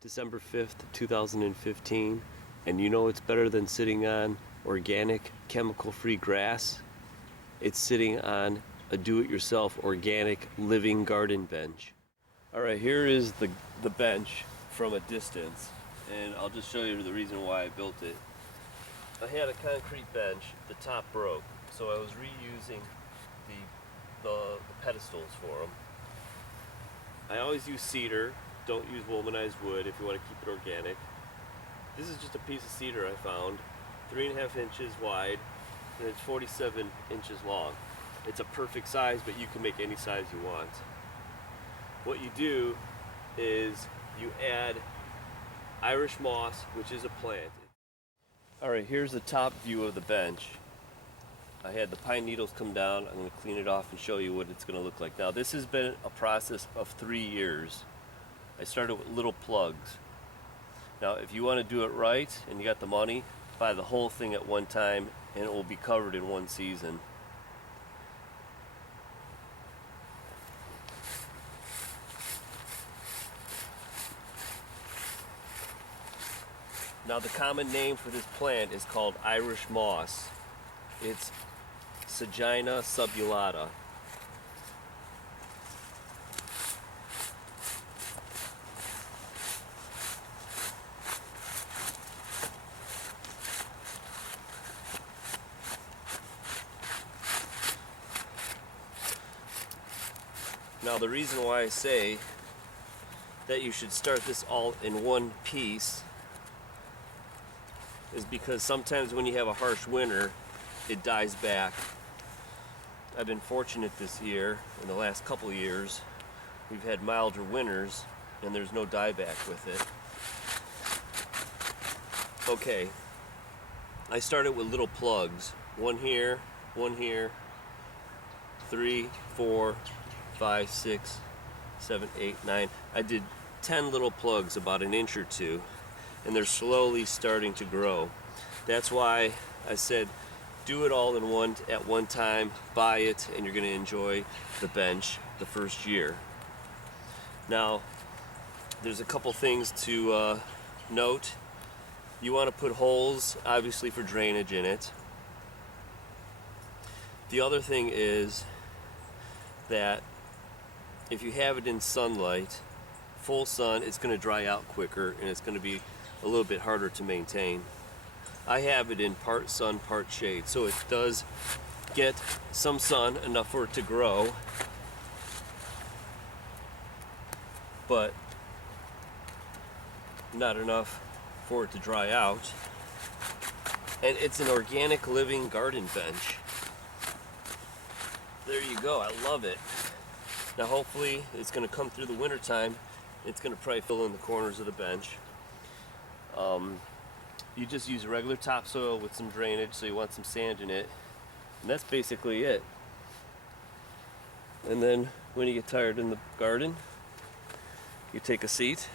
December 5th, 2015, and you know it's better than sitting on organic, chemical-free grass? It's sitting on a do-it-yourself organic living garden bench. Alright, here is the bench from a distance, and I'll just show you the reason why I built it. I had a concrete bench, the top broke, so I was reusing the pedestals for them. I always use cedar. Don't use womanized wood if you want to keep it organic. This is just a piece of cedar I found, 3.5 inches wide, and it's 47 inches long. It's a perfect size, but you can make any size you want. What you do is you add Irish moss, which is a plant. Alright, here's the top view of the bench. I had the pine needles come down. I'm going to clean it off and show you what it's going to look like. Now, this has been a process of 3 years. I started with little plugs. Now, if you want to do it right and you got the money, buy the whole thing at one time and it will be covered in one season. Now, the common name for this plant is called Irish moss. It's Slant subulata. Now, the reason why I say that you should start this all in one piece is because sometimes when you have a harsh winter, it dies back. I've been fortunate this year, in the last couple years, we've had milder winters and there's no dieback with it. Okay, I started with little plugs. One here, 3, 4, 5, 6, 7, 8, 9. I did 10 little plugs, about an inch or two, and they're slowly starting to grow. That's why I said do it all at one time, buy it, and you're going to enjoy the bench the first year. Now, there's a couple things to note. You want to put holes, obviously, for drainage in it. The other thing is that if you have it in sunlight, full sun, it's going to dry out quicker and it's going to be a little bit harder to maintain. I have it in part sun, part shade, so it does get some sun, enough for it to grow, but not enough for it to dry out. And it's an organic living garden bench. There you go, I love it. Now, hopefully it's going to come through the winter time. It's going to probably fill in the corners of the bench. You just use regular topsoil with some drainage, so you want some sand in it, and that's basically it. And then when you get tired in the garden, you take a seat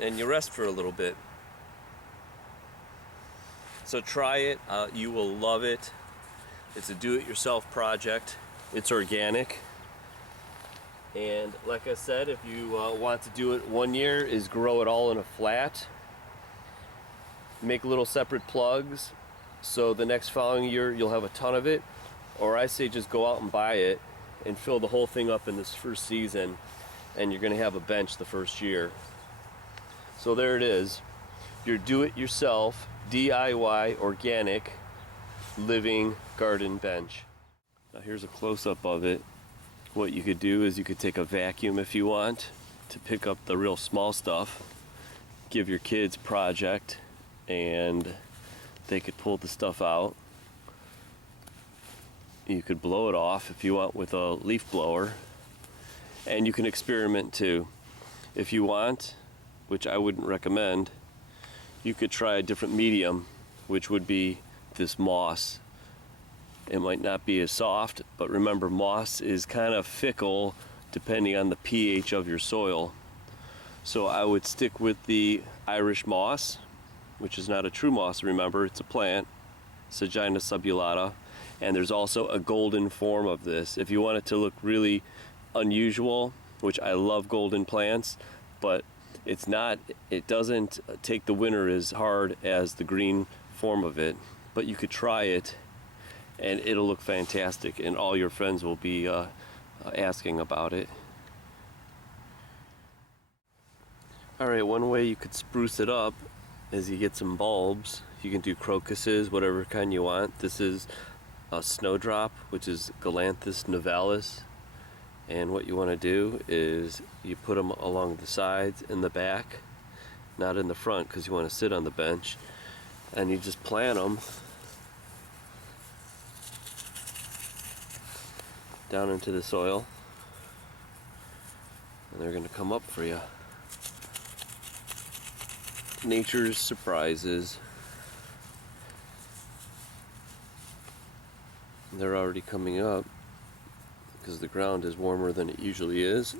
and you rest for a little bit. So try it, you will love it. It's a do-it-yourself project. It's organic. And like I said, if you want to do it 1 year, is grow it all in a flat. Make little separate plugs, so the next following year you'll have a ton of it. Or I say just go out and buy it and fill the whole thing up in this first season, and you're going to have a bench the first year. So there it is, your do-it-yourself, DIY, organic, living garden bench. Now here's a close-up of it. What you could do is you could take a vacuum if you want to pick up the real small stuff, give your kids a project, and they could pull the stuff out. You could blow it off if you want with a leaf blower, and you can experiment too. If you want, which I wouldn't recommend, you could try a different medium, which would be this moss. It might not be as soft, but remember, moss is kind of fickle depending on the pH of your soil. So I would stick with the Irish moss, which is not a true moss, remember, it's a plant, Slant subulata, and there's also a golden form of this. If you want it to look really unusual, which I love golden plants, but it's not, it doesn't take the winter as hard as the green form of it, but you could try it and it'll look fantastic, and all your friends will be asking about it. Alright, one way you could spruce it up is you get some bulbs. You can do crocuses, whatever kind you want. This is a snowdrop, which is Galanthus nivalis. And what you want to do is you put them along the sides in the back, not in the front because you want to sit on the bench. And you just plant them down into the soil. And they're going to come up for you. Nature's surprises. They're already coming up because the ground is warmer than it usually is.